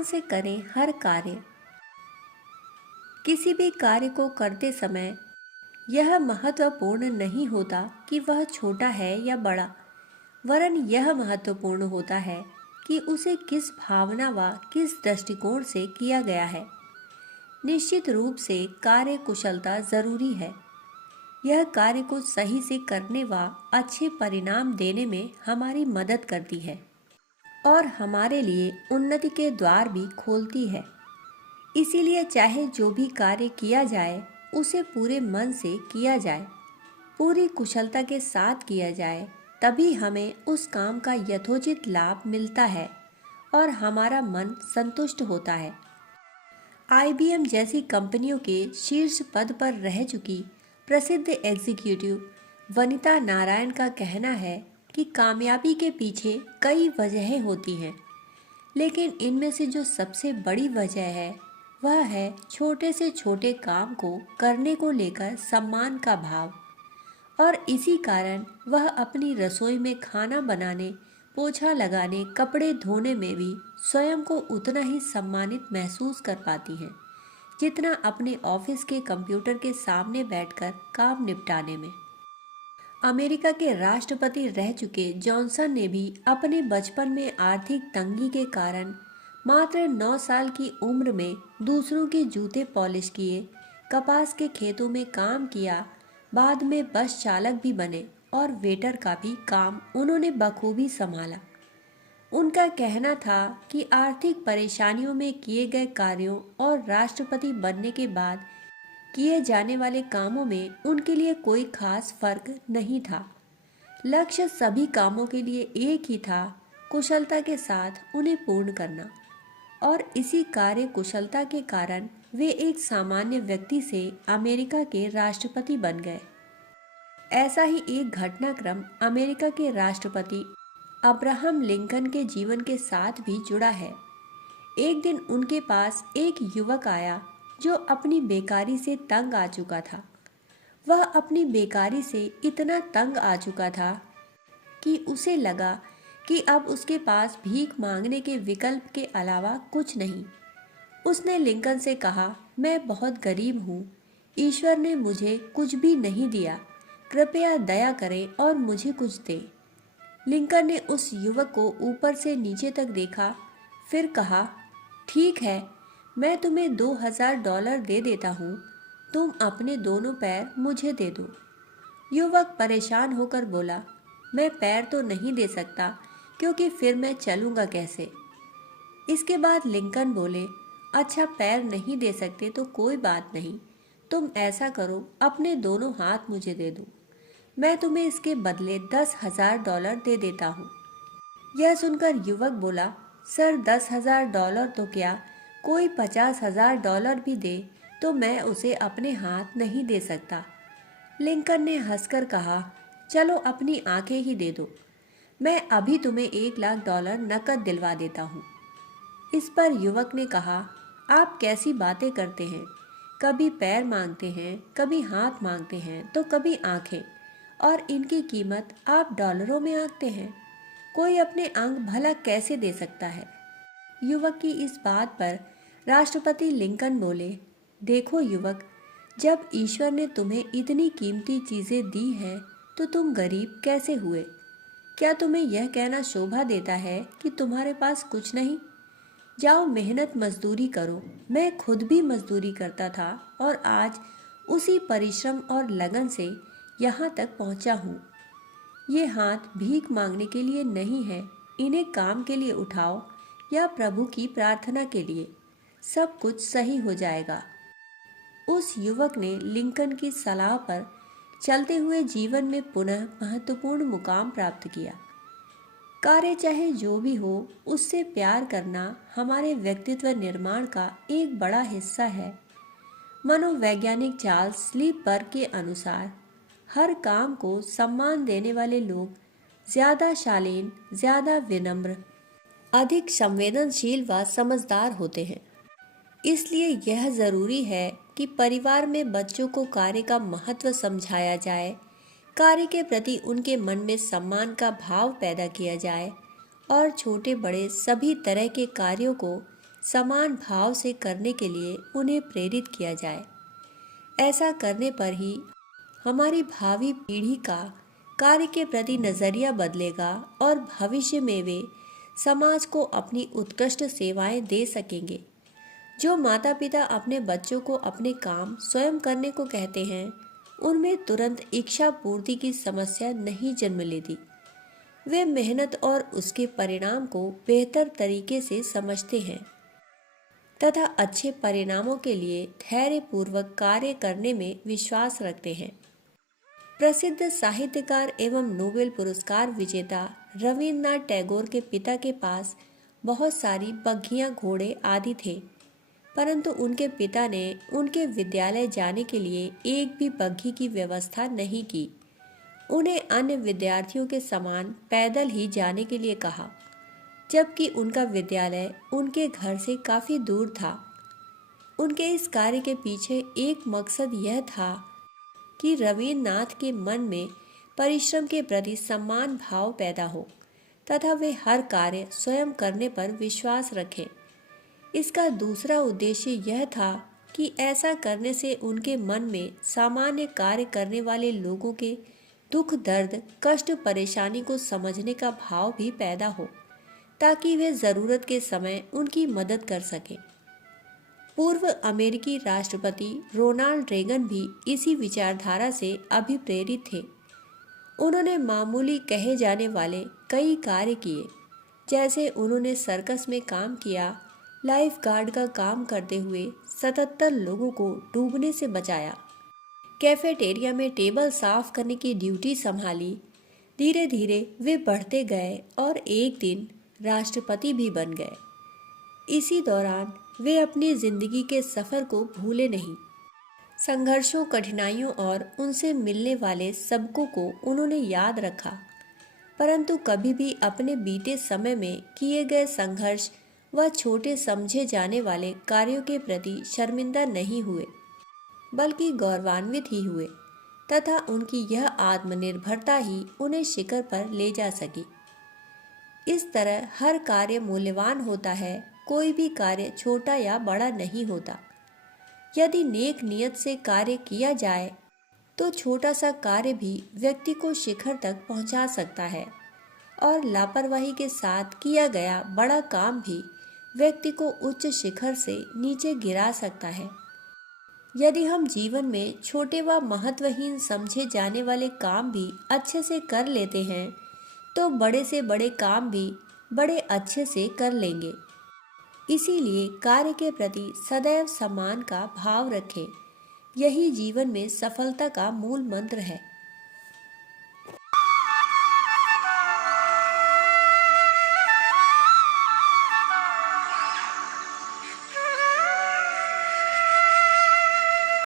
ध्यान से करें हर कार्य। किसी भी कार्य को करते समय यह महत्वपूर्ण नहीं होता कि वह छोटा है या बड़ा, वरन यह महत्वपूर्ण होता है कि उसे किस भावना व किस दृष्टिकोण से किया गया है। निश्चित रूप से कार्य कुशलता जरूरी है। यह कार्य को सही से करने व अच्छे परिणाम देने में हमारी मदद करती है और हमारे लिए उन्नति के द्वार भी खोलती है। इसीलिए चाहे जो भी कार्य किया जाए उसे पूरे मन से किया जाए, पूरी कुशलता के साथ किया जाए, तभी हमें उस काम का यथोचित लाभ मिलता है और हमारा मन संतुष्ट होता है। IBM जैसी कंपनियों के शीर्ष पद पर रह चुकी प्रसिद्ध एग्जीक्यूटिव वनिता नारायण का कहना है कि कामयाबी के पीछे कई वजहें होती हैं, लेकिन इनमें से जो सबसे बड़ी वजह है वह है छोटे से छोटे काम को करने को लेकर सम्मान का भाव। और इसी कारण वह अपनी रसोई में खाना बनाने, पोछा लगाने, कपड़े धोने में भी स्वयं को उतना ही सम्मानित महसूस कर पाती हैं जितना अपने ऑफिस के कंप्यूटर के सामने बैठकर काम निपटाने में। अमेरिका के राष्ट्रपति रह चुके जॉनसन ने भी अपने बचपन में आर्थिक तंगी के कारण मात्र 9 साल की उम्र में दूसरों के जूते पॉलिश किए, कपास के खेतों में काम किया, बाद में बस चालक भी बने और वेटर का भी काम उन्होंने बखूबी संभाला। उनका कहना था कि आर्थिक परेशानियों में किए गए कार्यों और राष्ट्रपति बनने के बाद किए जाने वाले कामों में उनके लिए कोई खास फर्क नहीं था। लक्ष्य सभी कामों के लिए एक ही था, कुशलता के साथ उन्हें पूर्ण करना। और इसी कार्य कुशलता के कारण वे एक सामान्य व्यक्ति से अमेरिका के राष्ट्रपति बन गए। ऐसा ही एक घटनाक्रम अमेरिका के राष्ट्रपति अब्राहम लिंकन के जीवन के साथ भी जुड़ा है। एक दिन उनके पास एक युवक आया जो अपनी बेकारी से तंग आ चुका था। वह अपनी बेकारी से इतना तंग आ चुका था कि उसे लगा कि अब उसके पास भीख मांगने के विकल्प के अलावा कुछ नहीं। उसने लिंकन से कहा, मैं बहुत गरीब हूँ, ईश्वर ने मुझे कुछ भी नहीं दिया, कृपया दया करें और मुझे कुछ दें। लिंकन ने उस युवक को ऊपर से नीचे तक देखा, फिर कहा, ठीक है, मैं तुम्हें $2000 दे देता हूँ, तुम अपने दोनों पैर मुझे दे दो। युवक परेशान होकर बोला, मैं पैर तो नहीं दे सकता क्योंकि फिर मैं चलूँगा कैसे। इसके बाद लिंकन बोले, अच्छा पैर नहीं दे सकते तो कोई बात नहीं, तुम ऐसा करो, अपने दोनों हाथ मुझे दे दो, मैं तुम्हें इसके बदले $10,000 दे देता हूँ। यह सुनकर युवक बोला, सर $10,000 तो क्या, कोई $50,000 भी दे तो मैं उसे अपने हाथ नहीं दे सकता। लिंकन ने हंसकर कहा, चलो अपनी आंखें ही दे दो, मैं अभी तुम्हें $1,00,000 नकद दिलवा देता हूँ। इस पर युवक ने कहा, आप कैसी बातें करते हैं, कभी पैर मांगते हैं, कभी हाथ मांगते हैं तो कभी आंखें, और इनकी कीमत आप डॉलरों में आंकते हैं। कोई अपने अंग भला कैसे दे सकता है। युवक की इस बात पर राष्ट्रपति लिंकन बोले, देखो युवक, जब ईश्वर ने तुम्हें इतनी कीमती चीज़ें दी हैं तो तुम गरीब कैसे हुए। क्या तुम्हें यह कहना शोभा देता है कि तुम्हारे पास कुछ नहीं। जाओ मेहनत मजदूरी करो, मैं खुद भी मजदूरी करता था और आज उसी परिश्रम और लगन से यहाँ तक पहुँचा हूँ। ये हाथ भीख मांगने के लिए नहीं है, इन्हें काम के लिए उठाओ या प्रभु की प्रार्थना के लिए, सब कुछ सही हो जाएगा। उस युवक ने लिंकन की सलाह पर चलते हुए जीवन में पुनः महत्वपूर्ण मुकाम प्राप्त किया। कार्य चाहे जो भी हो, उससे प्यार करना हमारे व्यक्तित्व निर्माण का एक बड़ा हिस्सा है। मनोवैज्ञानिक चार्ल्स स्लीपर के अनुसार हर काम को सम्मान देने वाले लोग ज़्यादा शालीन, ज़्यादा विनम्र, अधिक संवेदनशील व समझदार होते हैं। इसलिए यह ज़रूरी है कि परिवार में बच्चों को कार्य का महत्व समझाया जाए, कार्य के प्रति उनके मन में सम्मान का भाव पैदा किया जाए और छोटे बड़े सभी तरह के कार्यों को समान भाव से करने के लिए उन्हें प्रेरित किया जाए। ऐसा करने पर ही हमारी भावी पीढ़ी का कार्य के प्रति नजरिया बदलेगा और भविष्य में वे समाज को अपनी उत्कृष्ट सेवाएं दे सकेंगे। जो माता पिता अपने बच्चों को अपने काम स्वयं करने को कहते हैं, उनमें तुरंत इच्छा पूर्ति की समस्या नहीं जन्म लेती। वे मेहनत और उसके परिणाम को बेहतर तरीके से समझते हैं तथा अच्छे परिणामों के लिए धैर्यपूर्वक कार्य करने में विश्वास रखते हैं। प्रसिद्ध साहित्यकार एवं नोबेल पुरस्कार विजेता रविन्द्रनाथ टैगोर के पिता के पास बहुत सारी बग्घियां, घोड़े आदि थे, परंतु उनके पिता ने उनके विद्यालय जाने के लिए एक भी बग्घी की व्यवस्था नहीं की। उन्हें अन्य विद्यार्थियों के समान पैदल ही जाने के लिए कहा, जबकि उनका विद्यालय उनके घर से काफी दूर था। उनके इस कार्य के पीछे एक मकसद यह था कि रविन्द्रनाथ के मन में परिश्रम के प्रति सम्मान भाव पैदा हो तथा वे हर कार्य स्वयं करने पर विश्वास रखें। इसका दूसरा उद्देश्य यह था कि ऐसा करने से उनके मन में सामान्य कार्य करने वाले लोगों के दुख, दर्द, कष्ट, परेशानी को समझने का भाव भी पैदा हो, ताकि वे जरूरत के समय उनकी मदद कर सकें। पूर्व अमेरिकी राष्ट्रपति रोनाल्ड रेगन भी इसी विचारधारा से अभिप्रेरित थे। उन्होंने मामूली कहे जाने वाले कई कार्य किए, जैसे उन्होंने सर्कस में काम किया, लाइफ गार्ड का काम करते हुए 77 लोगों को डूबने से बचाया, कैफेटेरिया में टेबल साफ करने की ड्यूटी संभाली। धीरे धीरे वे बढ़ते गए और एक दिन राष्ट्रपति भी बन गए। इसी दौरान वे अपनी जिंदगी के सफर को भूले नहीं। संघर्षों, कठिनाइयों और उनसे मिलने वाले सबकों को उन्होंने याद रखा, परंतु कभी भी अपने बीते समय में किए गए संघर्ष व छोटे समझे जाने वाले कार्यों के प्रति शर्मिंदा नहीं हुए, बल्कि गौरवान्वित ही हुए तथा उनकी यह आत्मनिर्भरता ही उन्हें शिखर पर ले जा सकी। इस तरह हर कार्य मूल्यवान होता है, कोई भी कार्य छोटा या बड़ा नहीं होता। यदि नेक नियत से कार्य किया जाए तो छोटा सा कार्य भी व्यक्ति को शिखर तक पहुंचा सकता है और लापरवाही के साथ किया गया बड़ा काम भी व्यक्ति को उच्च शिखर से नीचे गिरा सकता है। यदि हम जीवन में छोटे व महत्वहीन समझे जाने वाले काम भी अच्छे से कर लेते हैं, तो बड़े से बड़े काम भी बड़े अच्छे से कर लेंगे। इसीलिए कार्य के प्रति सदैव सम्मान का भाव रखें। यही जीवन में सफलता का मूल मंत्र है।